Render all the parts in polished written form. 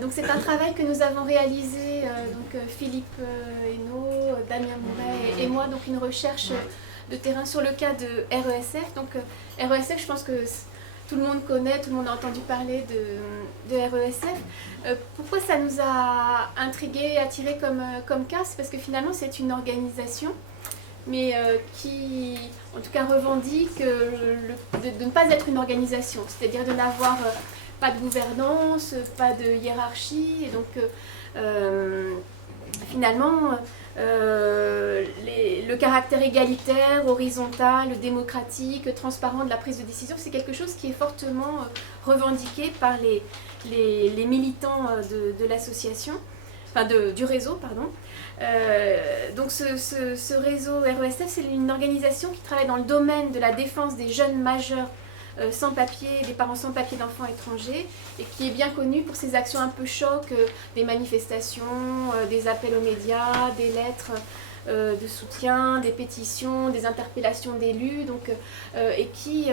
Donc c'est un travail que nous avons réalisé, Philippe Hainaut, Damien Mouret et moi, donc une recherche de terrain sur le cas de RESF. Donc RESF, je pense que tout le monde connaît, tout le monde a entendu parler de RESF. Pourquoi ça nous a intrigués, attirés comme cas? C'est parce que finalement c'est une organisation, mais qui en tout cas revendique de ne pas être une organisation, c'est-à-dire de n'avoir pas de gouvernance, pas de hiérarchie, et donc finalement le caractère égalitaire, horizontal, démocratique, transparent de la prise de décision, c'est quelque chose qui est fortement revendiqué par les militants de l'association, enfin du réseau, pardon. Donc ce réseau RESF, c'est une organisation qui travaille dans le domaine de la défense des jeunes majeurs sans papier, des parents sans papier d'enfants étrangers, et qui est bien connu pour ses actions un peu choc, des manifestations, des appels aux médias, des lettres de soutien, des pétitions, des interpellations d'élus, donc, et qui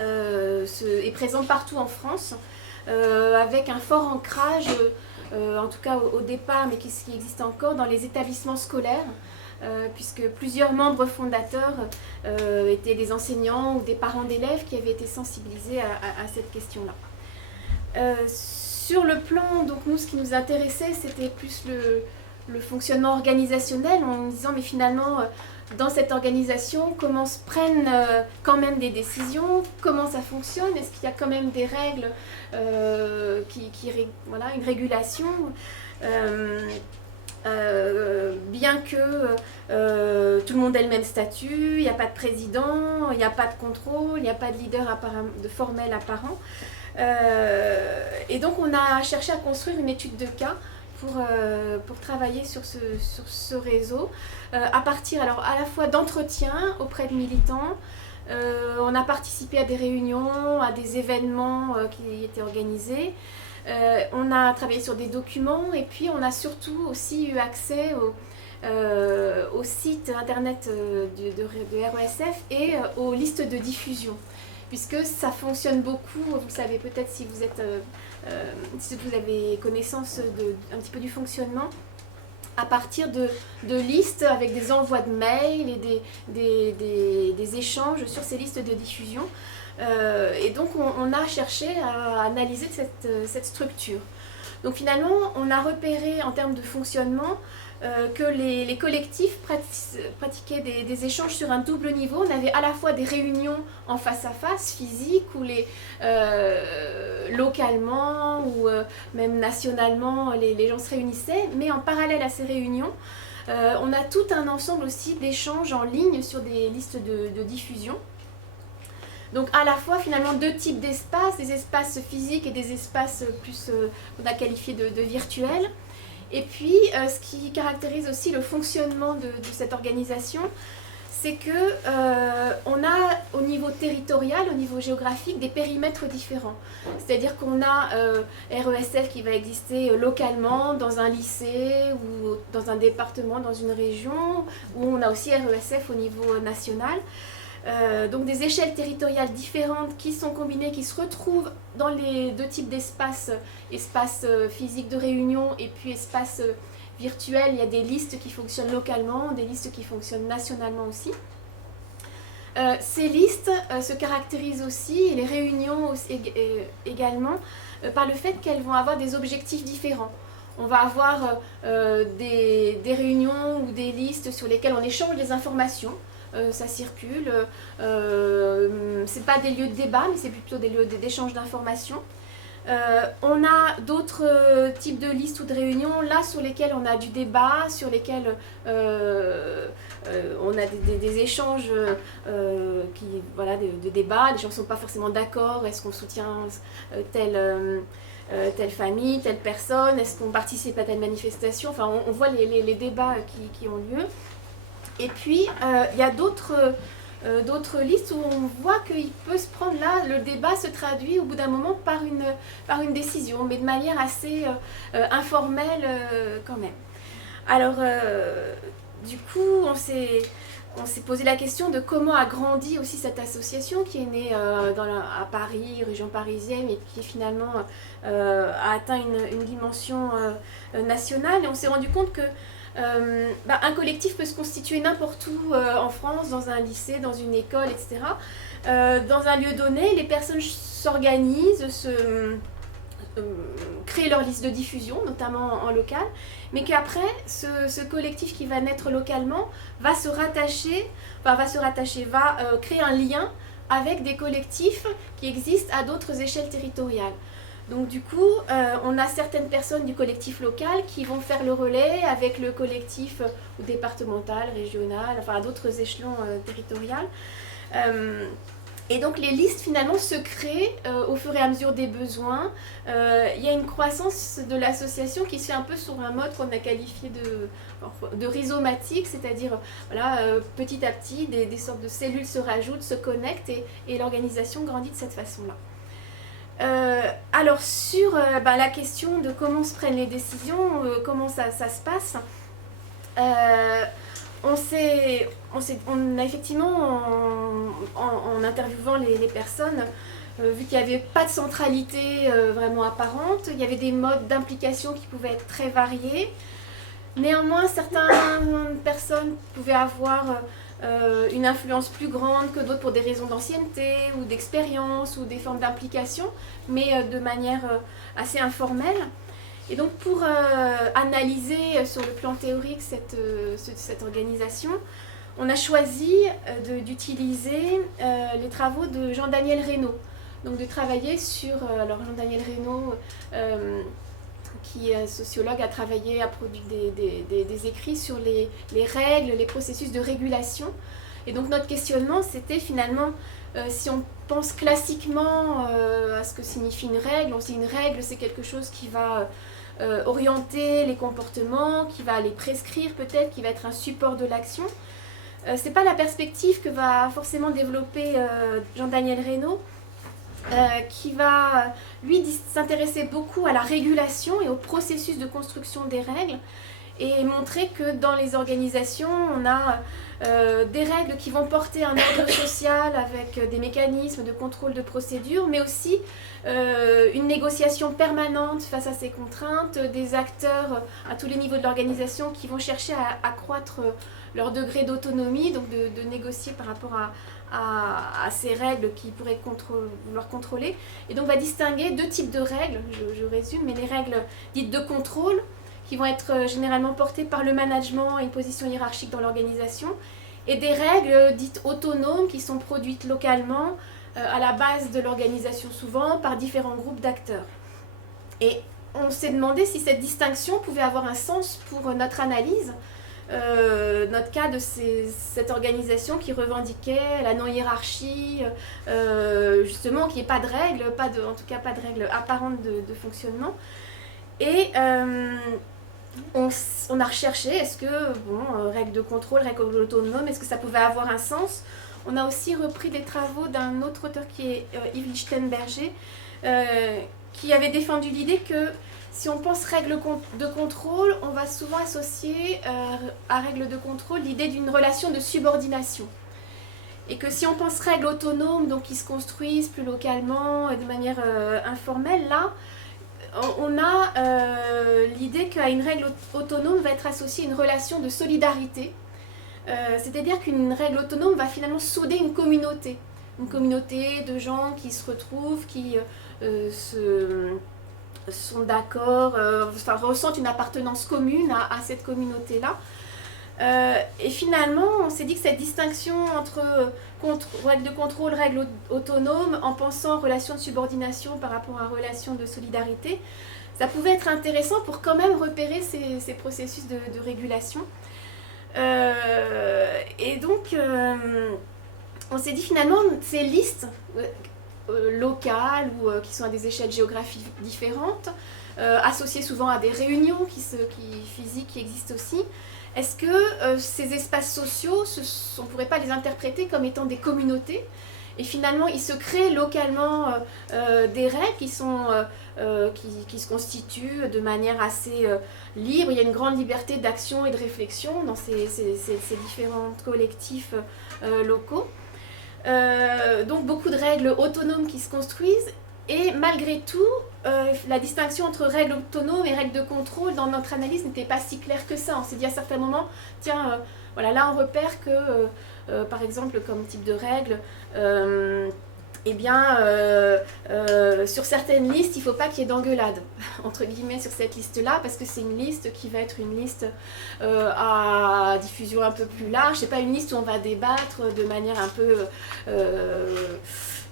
est présent partout en France, avec un fort ancrage, en tout cas au départ, mais qui existe encore dans les établissements scolaires. Puisque plusieurs membres fondateurs étaient des enseignants ou des parents d'élèves qui avaient été sensibilisés à cette question-là. Sur le plan, donc nous, ce qui nous intéressait, c'était plus le fonctionnement organisationnel, en nous disant, mais finalement, dans cette organisation, comment se prennent quand même des décisions, comment ça fonctionne, est-ce qu'il y a quand même des règles, voilà, une régulation bien que tout le monde ait le même statut, il n'y a pas de président, il n'y a pas de contrôle, il n'y a pas de leader formel apparent. Et donc on a cherché à construire une étude de cas pour travailler sur ce réseau, à partir alors à la fois d'entretiens auprès de militants. On a participé à des réunions, à des événements qui étaient organisés. On a travaillé sur des documents, et puis on a surtout aussi eu accès au site internet de RESF et aux listes de diffusion, puisque ça fonctionne beaucoup, vous le savez peut-être si vous avez connaissance un petit peu du fonctionnement, à partir de listes avec des envois de mails et des échanges sur ces listes de diffusion. Et donc on a cherché à analyser cette structure. Donc finalement, on a repéré en termes de fonctionnement que les collectifs pratiquaient des échanges sur un double niveau. On avait à la fois des réunions en face à face, physiques, où localement ou même nationalement, les gens se réunissaient, mais en parallèle à ces réunions, on a tout un ensemble aussi d'échanges en ligne sur des listes de diffusion. Donc à la fois finalement deux types d'espaces, des espaces physiques et des espaces plus qu'on a qualifiés de virtuels. Et puis ce qui caractérise aussi le fonctionnement de cette organisation, c'est qu'on a au niveau territorial, au niveau géographique, des périmètres différents. C'est-à-dire qu'on a RESF qui va exister localement dans un lycée ou dans un département, dans une région, où on a aussi RESF au niveau national. Donc des échelles territoriales différentes qui sont combinées, qui se retrouvent dans les deux types d'espaces, espace physique de réunion et puis espace virtuel. Il y a des listes qui fonctionnent localement, des listes qui fonctionnent nationalement aussi. Ces listes se caractérisent aussi, et les réunions aussi, également, par le fait qu'elles vont avoir des objectifs différents. On va avoir des réunions ou des listes sur lesquelles on échange des informations. Ça circule, c'est pas des lieux de débat, mais c'est plutôt des lieux d'échange d'informations. On a d'autres types de listes ou de réunions, là sur lesquelles on a du débat, sur lesquelles on a des échanges de débat. Les gens ne sont pas forcément d'accord, est-ce qu'on soutient telle famille, telle personne, est-ce qu'on participe à telle manifestation, enfin on voit les débats qui ont lieu. Et puis, il y a d'autres listes où on voit qu'il peut se prendre là, le débat se traduit au bout d'un moment par une décision, mais de manière assez informelle quand même. Alors, du coup, on s'est posé la question de comment a grandi aussi cette association qui est née à Paris, région parisienne, et qui finalement a atteint une dimension nationale. Et on s'est rendu compte que un collectif peut se constituer n'importe où en France, dans un lycée, dans une école, etc. Dans un lieu donné, les personnes s'organisent, créent leur liste de diffusion, notamment en local, mais qu'après, ce collectif qui va naître localement va créer un lien avec des collectifs qui existent à d'autres échelles territoriales. Donc du coup, on a certaines personnes du collectif local qui vont faire le relais avec le collectif départemental, régional, enfin à d'autres échelons territoriaux. Et donc les listes finalement se créent au fur et à mesure des besoins. Il y a une croissance de l'association qui se fait un peu sur un mode qu'on a qualifié de rhizomatique, c'est-à-dire voilà, petit à petit des sortes de cellules se rajoutent, se connectent et l'organisation grandit de cette façon-là. Alors sur la question de comment se prennent les décisions, comment ça se passe, on a effectivement, en interviewant les personnes, vu qu'il n'y avait pas de centralité vraiment apparente, il y avait des modes d'implication qui pouvaient être très variés. Néanmoins, certaines personnes pouvaient avoir une influence plus grande que d'autres pour des raisons d'ancienneté ou d'expérience ou des formes d'implication, mais de manière assez informelle. Et donc pour analyser sur le plan théorique cette organisation, on a choisi d'utiliser les travaux de Jean-Daniel Reynaud. Donc de travailler sur... alors Jean-Daniel Reynaud, qui est sociologue, a travaillé, a produit des écrits sur les règles, les processus de régulation. Et donc notre questionnement, c'était finalement, si on pense classiquement à ce que signifie une règle, on se dit une règle, c'est quelque chose qui va orienter les comportements, qui va les prescrire peut-être, qui va être un support de l'action. C'est pas la perspective que va forcément développer Jean-Daniel Reynaud, qui va, lui, s'intéresser beaucoup à la régulation et au processus de construction des règles et montrer que dans les organisations, on a des règles qui vont porter un ordre social avec des mécanismes de contrôle de procédure, mais aussi une négociation permanente face à ces contraintes, des acteurs à tous les niveaux de l'organisation qui vont chercher à accroître leur degré d'autonomie, donc de négocier par rapport à ces règles qui pourraient vouloir contrôler. Et donc on va distinguer deux types de règles, je résume, mais les règles dites de contrôle, qui vont être généralement portées par le management et une position hiérarchique dans l'organisation, et des règles dites autonomes qui sont produites localement à la base de l'organisation souvent par différents groupes d'acteurs. Et on s'est demandé si cette distinction pouvait avoir un sens pour notre analyse, notre cas de cette organisation qui revendiquait la non-hiérarchie, justement qu'il n'y ait pas de règles, en tout cas pas de règles apparentes de fonctionnement. Et on a recherché, est-ce que, règles de contrôle, règles autonomes, est-ce que ça pouvait avoir un sens? On a aussi repris des travaux d'un autre auteur qui est Yves Lichtenberger, qui avait défendu l'idée que si on pense règles de contrôle, on va souvent associer à règles de contrôle l'idée d'une relation de subordination. Et que si on pense règles autonomes, donc qui se construisent plus localement et de manière informelle, là, on a l'idée qu'à une règle autonome va être associée une relation de solidarité. C'est-à-dire qu'une règle autonome va finalement souder une communauté de gens qui se retrouvent, qui sont d'accord, ressentent une appartenance commune à cette communauté-là. Et finalement, on s'est dit que cette distinction entre règles de contrôle, règles autonomes, en pensant relation de subordination par rapport à relation de solidarité, ça pouvait être intéressant pour quand même repérer ces processus de régulation. Et donc, on s'est dit finalement, ces listes locales ou qui sont à des échelles géographiques différentes, associées souvent à des réunions physiques qui existent aussi, est-ce que ces espaces sociaux, on ne pourrait pas les interpréter comme étant des communautés et finalement il se crée localement des règles qui se constituent de manière assez libre. Il y a une grande liberté d'action et de réflexion dans ces différents collectifs locaux. Donc beaucoup de règles autonomes qui se construisent, et malgré tout, la distinction entre règles autonomes et règles de contrôle dans notre analyse n'était pas si claire que ça. On s'est dit à certains moments, tiens, voilà, là on repère que, par exemple, comme type de règle, eh bien, sur certaines listes, il ne faut pas qu'il y ait d'engueulade, entre guillemets, sur cette liste-là, parce que c'est une liste qui va être une liste à diffusion un peu plus large. C'est pas une liste où on va débattre de manière un peu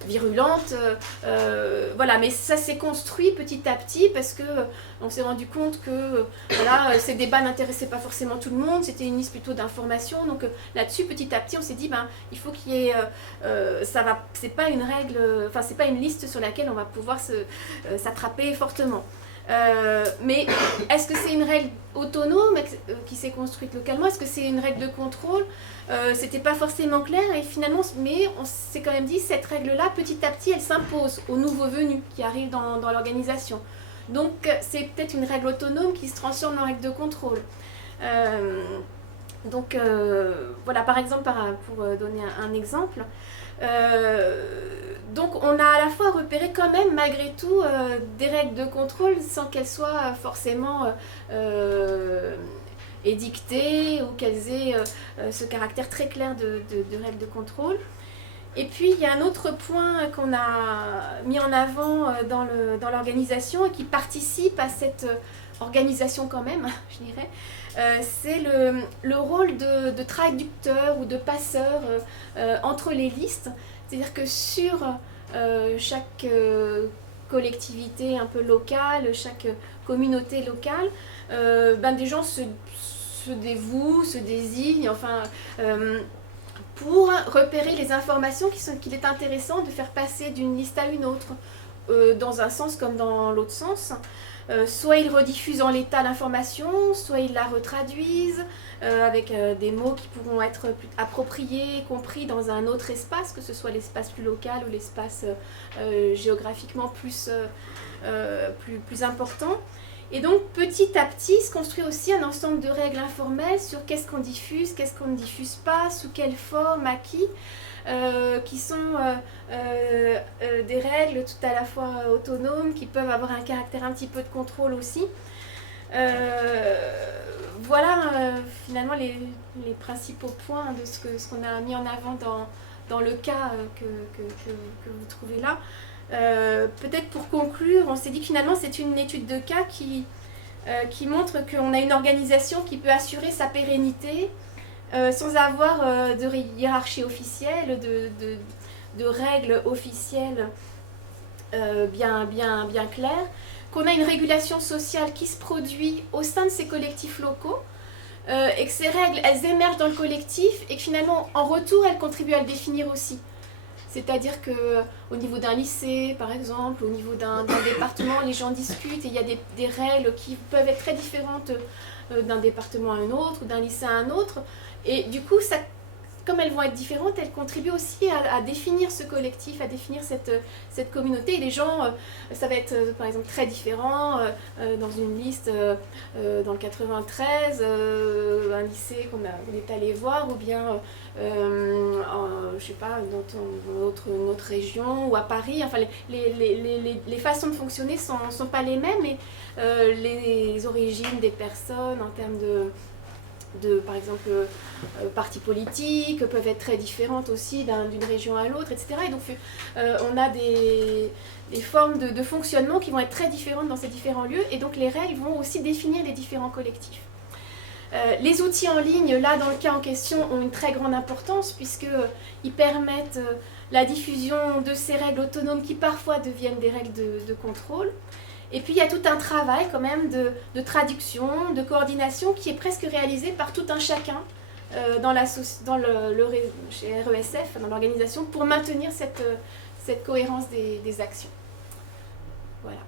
virulente. Voilà, mais ça s'est construit petit à petit parce que on s'est rendu compte que voilà, ces débats n'intéressaient pas forcément tout le monde, c'était une liste plutôt d'information. Donc là-dessus, petit à petit, on s'est dit, il faut qu'il y ait, c'est pas une règle, enfin c'est pas une liste sur laquelle on va pouvoir s'attraper fortement. Mais est-ce que c'est une règle autonome qui s'est construite localement? Est-ce que c'est une règle de contrôle? C'était pas forcément clair, et finalement, mais on s'est quand même dit, cette règle-là, petit à petit, elle s'impose aux nouveaux venus qui arrivent dans l'organisation. Donc c'est peut-être une règle autonome qui se transforme en règle de contrôle. Voilà, par exemple, pour donner un exemple, donc on a à la fois repéré quand même malgré tout des règles de contrôle sans qu'elles soient forcément édictées ou qu'elles aient ce caractère très clair de règles de contrôle. Et puis il y a un autre point qu'on a mis en avant dans l'organisation et qui participe à cette organisation quand même, je dirais, c'est le rôle de traducteur ou de passeur entre les listes. C'est-à-dire que sur chaque collectivité un peu locale, chaque communauté locale, des gens se dévouent, se désignent, enfin, pour repérer les informations qu'il est intéressant de faire passer d'une liste à une autre, dans un sens comme dans l'autre sens. Soit ils rediffusent en l'état l'information, soit ils la retraduisent avec des mots qui pourront être appropriés, compris dans un autre espace, que ce soit l'espace plus local ou l'espace géographiquement plus important. Et donc petit à petit se construit aussi un ensemble de règles informelles sur qu'est-ce qu'on diffuse, qu'est-ce qu'on ne diffuse pas, sous quelle forme, à qui, qui sont des règles tout à la fois autonomes, qui peuvent avoir un caractère un petit peu de contrôle aussi. Voilà finalement les principaux points de ce qu'on a mis en avant dans le cas que vous trouvez là. Peut-être pour conclure, on s'est dit que finalement c'est une étude de cas qui montre qu'on a une organisation qui peut assurer sa pérennité sans avoir de hiérarchie officielle, de règles officielles bien claires, qu'on a une régulation sociale qui se produit au sein de ces collectifs locaux, et que ces règles, elles émergent dans le collectif et que finalement, en retour, elles contribuent à le définir aussi. C'est-à-dire qu'au niveau d'un lycée, par exemple, au niveau d'un département, les gens discutent et il y a des règles qui peuvent être très différentes d'un département à un autre, ou d'un lycée à un autre. Et du coup, comme elles vont être différentes, elles contribuent aussi à définir ce collectif, à définir cette communauté. Et les gens, ça va être par exemple très différent dans une liste dans le 93, un lycée qu'on est allé voir, ou bien, je sais pas, dans une autre région, ou à Paris. Enfin, les façons de fonctionner sont pas les mêmes, et les origines des personnes en termes par exemple, partis politiques peuvent être très différentes aussi d'une région à l'autre, etc. Et donc on a des formes de fonctionnement qui vont être très différentes dans ces différents lieux, et donc les règles vont aussi définir les différents collectifs. Les outils en ligne, là dans le cas en question, ont une très grande importance puisqu'ils permettent la diffusion de ces règles autonomes qui parfois deviennent des règles de contrôle. Et puis il y a tout un travail quand même de traduction, de coordination qui est presque réalisé par tout un chacun chez RESF, dans l'organisation, pour maintenir cette cohérence des actions. Voilà.